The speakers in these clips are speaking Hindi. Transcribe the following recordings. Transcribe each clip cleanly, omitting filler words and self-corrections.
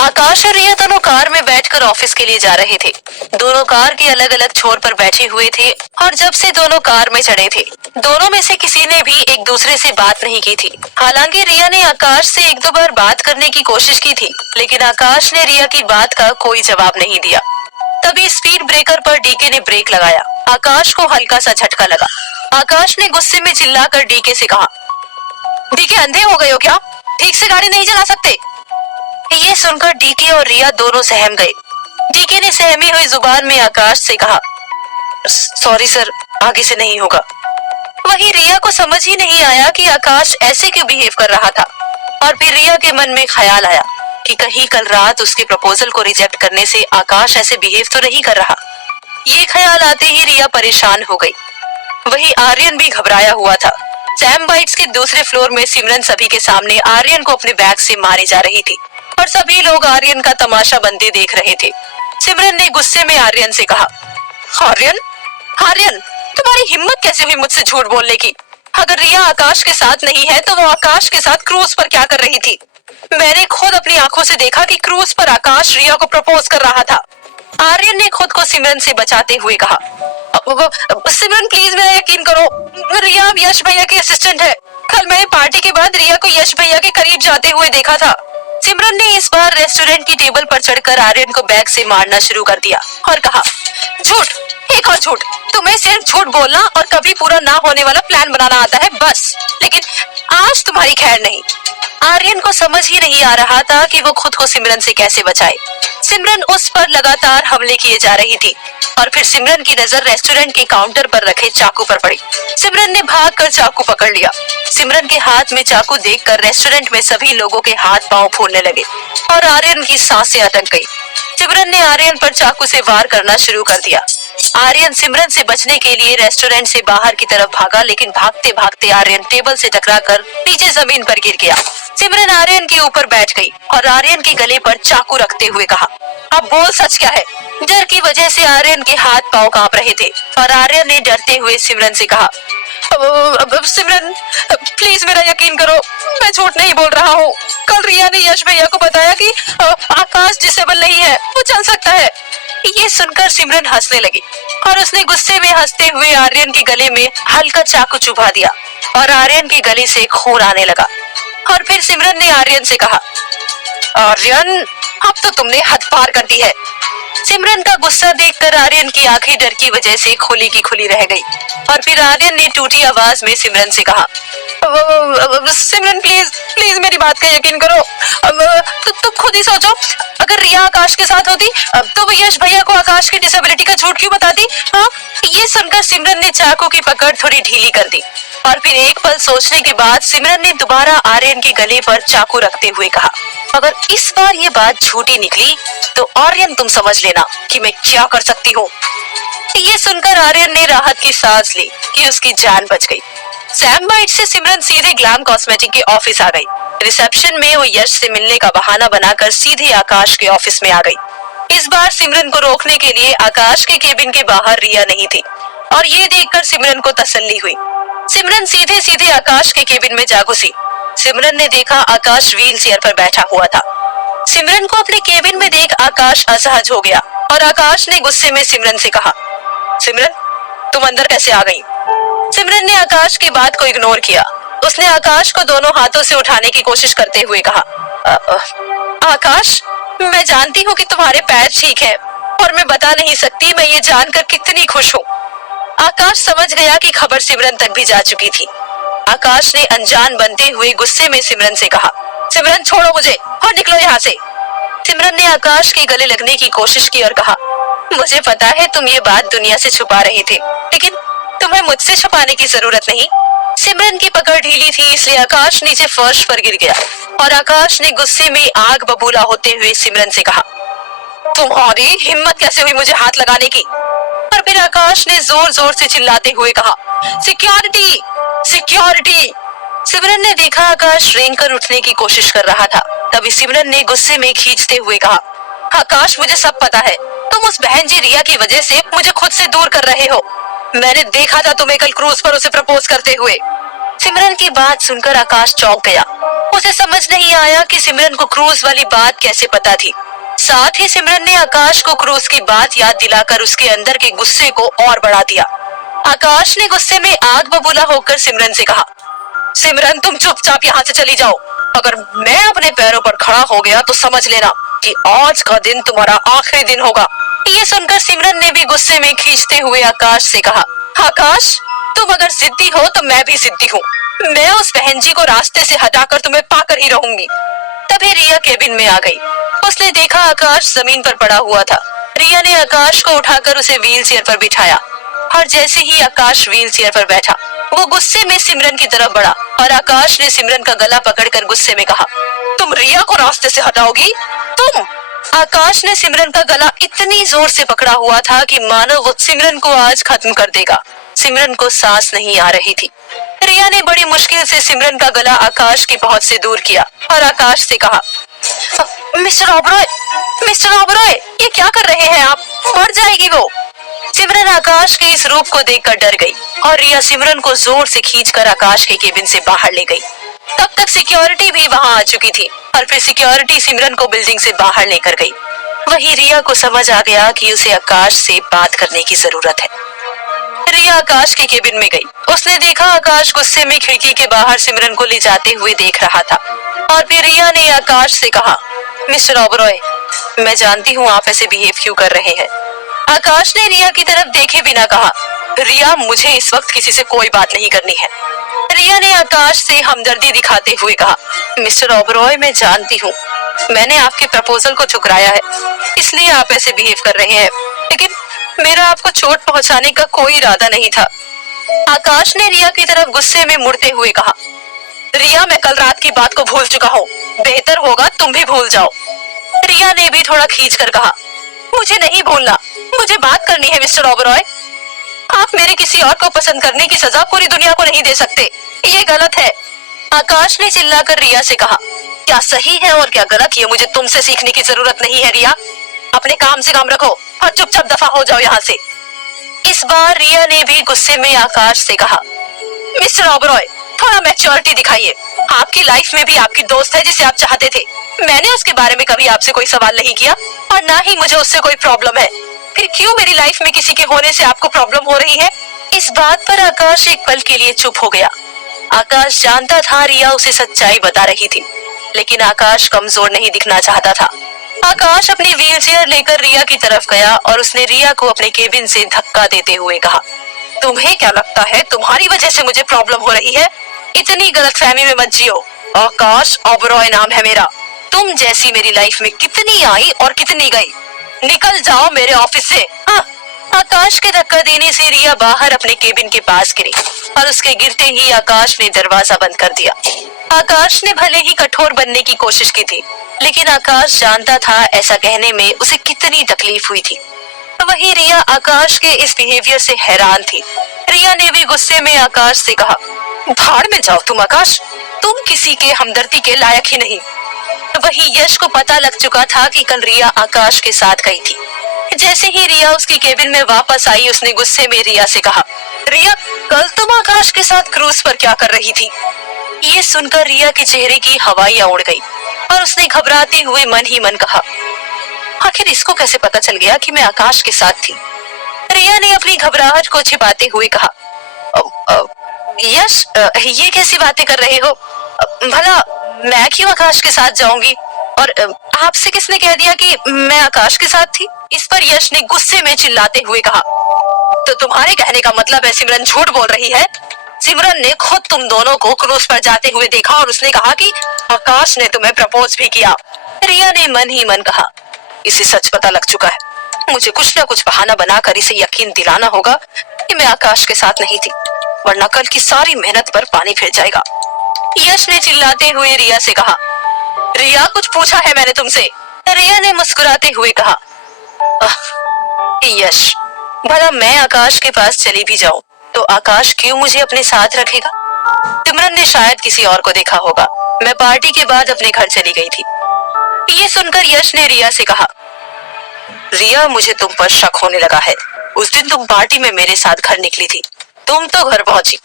आकाश और रिया दोनों कार में बैठकर ऑफिस के लिए जा रहे थे। दोनों कार के अलग अलग छोर पर बैठे हुए थे और जब से दोनों कार में चढ़े थे, दोनों में से किसी ने भी एक दूसरे से बात नहीं की थी। हालांकि रिया ने आकाश से एक दो बार बात करने की कोशिश की थी, लेकिन आकाश ने रिया की बात का कोई जवाब नहीं दिया। तभी स्पीड ब्रेकर पर डीके ने ब्रेक लगाया। आकाश को हल्का सा झटका लगा। आकाश ने गुस्से में चिल्लाकर डीके से कहा, डीके अंधे हो गए हो क्या? ठीक से गाड़ी नहीं चला सकते? ये सुनकर डीके और रिया दोनों सहम गए। डीके ने सहमी हुई जुबान में आकाश से कहा, सॉरी सर, आगे से नहीं होगा। वहीं रिया को समझ ही नहीं आया कि आकाश ऐसे क्यों बिहेव कर रहा था। और फिर रिया के मन में ख्याल आया कि कहीं कल रात उसके प्रपोजल को रिजेक्ट करने से आकाश ऐसे बिहेव तो नहीं कर रहा। ये ख्याल आते ही रिया परेशान हो गई। वहीं आर्यन भी घबराया हुआ था। सैम बाइट्स के दूसरे फ्लोर में सिमरन सभी के सामने आर्यन को अपने बैग से मारी जा रही थी और सभी लोग आर्यन का तमाशा बनते देख रहे थे। सिमरन ने गुस्से में आर्यन से कहा, आर्यन, आर्यन, तुम्हारी हिम्मत कैसे हुई मुझसे झूठ बोलने की? अगर रिया आकाश के साथ नहीं है तो वो आकाश के साथ क्रूज पर क्या कर रही थी? मैंने खुद अपनी आंखों से देखा कि क्रूज पर आकाश रिया को प्रपोज कर रहा था। आर्यन ने खुद को सिमरन से बचाते हुए कहा, सिमरन प्लीज मेरा यकीन करो, रिया यश भैया की असिस्टेंट है। कल मैंने पार्टी के बाद रिया को यश भैया के करीब जाते हुए देखा था। सिमरन ने इस बार रेस्टोरेंट की टेबल पर चढ़कर आर्यन को बैग से मारना शुरू कर दिया और कहा, झूठ, एक और झूठ। तुम्हें सिर्फ झूठ बोलना और कभी पूरा ना होने वाला प्लान बनाना आता है बस, लेकिन आज तुम्हारी खैर नहीं। आर्यन को समझ ही नहीं आ रहा था कि वो खुद को सिमरन से कैसे बचाए। सिमरन उस पर लगातार हमले किए जा रही थी और फिर सिमरन की नजर रेस्टोरेंट के काउंटर पर रखे चाकू पर पड़ी। सिमरन ने भागकर चाकू पकड़ लिया। सिमरन के हाथ में चाकू देखकर रेस्टोरेंट में सभी लोगों के हाथ पांव फूलने लगे और आर्यन की सांसें अटक गई। सिमरन ने आर्यन पर चाकू से वार करना शुरू कर दिया। आर्यन सिमरन से बचने के लिए रेस्टोरेंट से बाहर की तरफ भागा, लेकिन भागते भागते आर्यन टेबल से टकराकर नीचे जमीन पर गिर गया। सिमरन आर्यन के ऊपर बैठ गई और आर्यन के गले पर चाकू रखते हुए कहा, अब बोल सच क्या है? डर की वजह से आर्यन के हाथ पांव कांप रहे थे और आर्यन ने डरते हुए सिमरन से कहा, सिमरन प्लीज मेरा यकीन करो, मैं झूठ नहीं बोल रहा हूँ। कल रिया ने यश भैया को बताया कि आकाश डिसेबल नहीं है, वो चल सकता है। ये सुनकर सिमरन हंसने लगी और उसने गुस्से में हंसते हुए आर्यन के गले में हल्का चाकू चुभा दिया और आर्यन के गले से खून आने लगा। और फिर सिमरन ने आर्यन से कहा, आर्यन अब तो तुमने हद पार कर दी है। सिमरन का गुस्सा देखकर आर्यन की आंखें डर की वजह से खुली की खुली रह गई और फिर आर्यन ने टूटी आवाज में सिमरन से कहा, सिमरन प्लीज प्लीज मेरी बात का यकीन करो। तुम खुद ही सोचो, अगर रिया आकाश के साथ होती तो वो यश भैया को आकाश की डिसेबिलिटी का झूठ क्यों बताती? हाँ, ये सुनकर सिमरन ने चाकू की पकड़ थोड़ी ढीली कर दी और फिर एक पल सोचने के बाद सिमरन ने दोबारा आर्यन के गले पर चाकू रखते हुए कहा, अगर इस बार ये बात झूठी निकली तो आर्यन तुम समझ लेना कि मैं क्या कर सकती हूँ। ये सुनकर आर्यन ने राहत की सांस ली कि उसकी जान बच गई। सैम बाइट से सिमरन सीधे ग्लैम कॉस्मेटिक के ऑफिस आ गई। रिसेप्शन में वो यश से मिलने का बहाना बनाकर सीधे आकाश के ऑफिस में आ गई। इस बार सिमरन को रोकने के लिए आकाश के केबिन के बाहर रिया नहीं थी और ये देखकर सिमरन को तसल्ली हुई। सिमरन सीधे सीधे आकाश के केबिन में जा घुसी। सिमरन ने देखा आकाश व्हील चेयर पर बैठा हुआ था। सिमरन को अपने केबिन में देख आकाश असहज हो गया और आकाश ने गुस्से में सिमरन से कहा, सिमरन तुम अंदर कैसे आ गई? सिमरन ने आकाश की बात को इग्नोर किया। उसने आकाश को दोनों हाथों से उठाने की कोशिश करते हुए कहा, आकाश मैं जानती हूँ कि तुम्हारे पैर ठीक है और मैं बता नहीं सकती मैं ये जानकर कितनी खुश हूँ। आकाश समझ गया कि खबर सिमरन तक भी जा चुकी थी। आकाश ने अनजान बनते हुए गुस्से में सिमरन से कहा, सिमरन छोड़ो मुझे और निकलो यहाँ से। सिमरन ने आकाश के गले लगने की कोशिश की और कहा, मुझे पता है तुम ये बात दुनिया से छुपा रहे थे, लेकिन तुम्हें मुझसे छुपाने की जरूरत नहीं। सिमरन की पकड़ ढीली थी इसलिए आकाश नीचे फर्श पर गिर गया और आकाश ने गुस्से में आग बबूला होते हुए सिमरन से कहा, तुम्हारी हिम्मत कैसे हुई मुझे हाथ लगाने की? और फिर आकाश ने जोर जोर से चिल्लाते हुए कहा, सिक्योरिटी सिक्योरिटी। सिमरन ने देखा आकाश रेंग कर उठने की कोशिश कर रहा था। तभी सिमरन ने गुस्से में खींचते हुए कहा, आकाश मुझे सब पता है, तुम उस बहन जी रिया की वजह से मुझे खुद से दूर कर रहे हो। मैंने देखा था तुम्हें कल क्रूज पर उसे प्रपोज करते हुए। सिमरन की बात सुनकर आकाश चौंक गया। उसे समझ नहीं आया कि सिमरन को क्रूज वाली बात कैसे पता थी। साथ ही सिमरन ने आकाश को क्रूज की बात याद दिलाकर उसके अंदर के गुस्से को और बढ़ा दिया। आकाश ने गुस्से में आग बबूला होकर सिमरन से कहा, सिमरन तुम चुपचाप यहाँ से चली जाओ। अगर मैं अपने पैरों पर खड़ा हो गया तो समझ लेना कि आज का दिन तुम्हारा आखिरी दिन होगा। ये सुनकर सिमरन ने भी गुस्से में खींचते हुए आकाश से कहा, आकाश तुम अगर जिद्दी हो तो मैं भी जिद्दी हूँ। मैं उस बहन जी को रास्ते से हटाकर तुम्हें पाकर ही रहूंगी। तभी रिया केबिन में आ गई। उसने देखा आकाश जमीन पर पड़ा हुआ था। रिया ने आकाश को उठाकर उसे व्हील चेयर पर बिठाया और जैसे ही आकाश व्हील चेयर पर बैठा वो गुस्से में सिमरन की तरफ बढ़ा और आकाश ने सिमरन का गला पकड़कर गुस्से में कहा, तुम रिया को रास्ते से हटाओगी? तुम? आकाश ने सिमरन का गला इतनी जोर से पकड़ा हुआ था कि मानो वो सिमरन को आज खत्म कर देगा। सिमरन को सांस नहीं आ रही थी। रिया ने बड़ी मुश्किल से सिमरन का गला आकाश की पहुंच से दूर किया और आकाश से कहा, मिस्टर ओबरॉय, ये क्या कर रहे हैं आप? मर जाएगी वो। सिमरन आकाश के इस रूप को देखकर डर गई और रिया सिमरन को जोर से खींचकर आकाश के केबिन से बाहर ले गई। तब तक सिक्योरिटी भी वहां आ चुकी थी और फिर सिक्योरिटी सिमरन को बिल्डिंग से बाहर लेकर गई। वहीं रिया को समझ आ गया कि उसे आकाश से बात करने की जरूरत है। रिया आकाश के केबिन में गई। उसने देखा आकाश गुस्से में खिड़की के बाहर सिमरन को ले जाते हुए देख रहा था और फिर रिया ने आकाश से कहा, मिस्टर ओबरॉय, मैं जानती हूँ आप ऐसे बिहेव क्यों कर रहे हैं। आकाश ने रिया की तरफ देखे बिना कहा, रिया मुझे इस वक्त किसी से कोई बात नहीं करनी है। रिया ने आकाश से हमदर्दी दिखाते हुए कहा, मिस्टर ओबरॉय, मैं जानती हूँ मैंने आपके प्रपोजल को ठुकराया है, इसलिए आप ऐसे बिहेव कर रहे हैं, लेकिन मेरा आपको चोट पहुंचाने का कोई इरादा नहीं था। आकाश ने रिया की तरफ गुस्से में मुड़ते हुए कहा, रिया मैं कल रात की बात को भूल चुका हूँ, बेहतर होगा तुम भी भूल जाओ। रिया ने भी थोड़ा खींचकर कहा, मुझे नहीं भूलना, मुझे बात करनी है मिस्टर ओबरॉय। आप मेरे किसी और को पसंद करने की सजा पूरी दुनिया को नहीं दे सकते, ये गलत है। आकाश ने चिल्लाकर रिया से कहा, क्या सही है और क्या गलत ये मुझे तुमसे सीखने की जरूरत नहीं है रिया, अपने काम से काम रखो और चुपचाप दफा हो जाओ यहाँ से। इस बार रिया ने भी गुस्से में आकाश से कहा, मिस्टर ओबरॉय, थोड़ा मैच्योरिटी दिखाइए। आपकी लाइफ में भी आपकी दोस्त है जिसे आप चाहते थे, मैंने उसके बारे में कभी आपसे कोई सवाल नहीं किया और ना ही मुझे उससे कोई प्रॉब्लम है, फिर क्यों मेरी लाइफ में किसी के होने से आपको प्रॉब्लम हो रही है? इस बात पर आकाश एक पल के लिए चुप हो गया। आकाश जानता था रिया उसे सच्चाई बता रही थी, लेकिन आकाश कमजोर नहीं दिखना चाहता था। आकाश अपनी व्हीलचेयर लेकर रिया की तरफ गया और उसने रिया को अपने केबिन से धक्का देते हुए कहा, तुम्हें क्या लगता है तुम्हारी वजह से मुझे प्रॉब्लम हो रही है? इतनी गलतफहमी में मत जियो। आकाश ओबरॉय नाम है मेरा। तुम जैसी मेरी लाइफ में कितनी आई और कितनी गई। निकल जाओ मेरे ऑफिस से। हाँ। आकाश के धक्का देने से रिया बाहर अपने केबिन के पास गिरी और उसके गिरते ही आकाश ने दरवाजा बंद कर दिया। आकाश ने भले ही कठोर बनने की कोशिश की थी, लेकिन आकाश जानता था ऐसा कहने में उसे कितनी तकलीफ हुई थी। वहीं रिया आकाश के इस बिहेवियर से हैरान थी। रिया ने भी गुस्से में आकाश से कहा, भाड़ में जाओ तुम आकाश, तुम किसी के हमदर्दी के लायक ही नहीं। वहीं यश को पता लग चुका था कि कल रिया आकाश के साथ गई थी। जैसे ही रिया उसकी केबिन में वापस आई, उसने गुस्से में रिया से कहा, रिया कल तुम आकाश के साथ क्रूज पर क्या कर रही थी? ये सुनकर रिया के चेहरे की हवाइयां उड़ गई और उसने घबराते हुए मन ही मन कहा, आखिर इसको कैसे पता चल गया कि मैं आकाश के साथ थी? रिया ने अपनी घबराहट को छिपाते हुए कहा, यश ये कैसी बातें कर रहे हो? भला मैं क्यों आकाश के साथ जाऊंगी? और आपसे किसने कह दिया कि मैं आकाश के साथ थी? इस पर यश ने गुस्से में चिल्लाते हुए कहा, तो तुम्हारे कहने का मतलब है सिमरन झूठ बोल रही है? सिमरन ने खुद तुम दोनों को क्रूज पर जाते हुए देखा और उसने कहा कि आकाश ने तुम्हें प्रपोज भी किया। रिया ने मन ही मन कहा, इसे सच पता लग चुका है, मुझे कुछ ना कुछ बहाना बनाकर इसे यकीन दिलाना होगा कि मैं आकाश के साथ नहीं थी, वरना कल की सारी मेहनत पर पानी फिर जाएगा। यश ने चिल्लाते हुए रिया से कहा, रिया कुछ पूछा है मैंने तुमसे? रिया ने मुस्कुराते हुए कहा, यश भला मैं आकाश के पास चली भी जाऊं तो आकाश क्यों मुझे अपने साथ रखेगा? सिमरन ने शायद किसी और को देखा होगा, मैं पार्टी के बाद अपने घर चली गई थी। ये सुनकर यश ने रिया से कहा, रिया मुझे तुम पर शक होने लगा है। उस दिन तुम पार्टी में मेरे साथ घर निकली थी, तुम तो घर पहुंची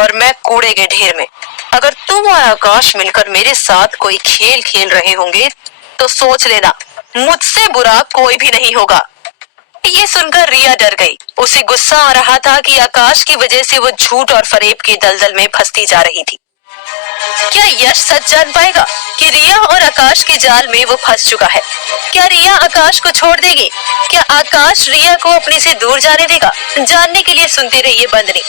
और मैं कूड़े के ढेर में। अगर तुम और आकाश मिलकर मेरे साथ कोई खेल खेल रहे होंगे तो सोच लेना, मुझसे बुरा कोई भी नहीं होगा। ये सुनकर रिया डर गई। उसे गुस्सा आ रहा था कि आकाश की वजह से वो झूठ और फरेब की दलदल में फंसती जा रही थी। क्या यश सच जान पाएगा कि रिया और आकाश के जाल में वो फंस चुका है? क्या रिया आकाश को छोड़ देगी? क्या आकाश रिया को अपने से दूर जाने देगा? जानने के लिए सुनते रहिए बंदनी।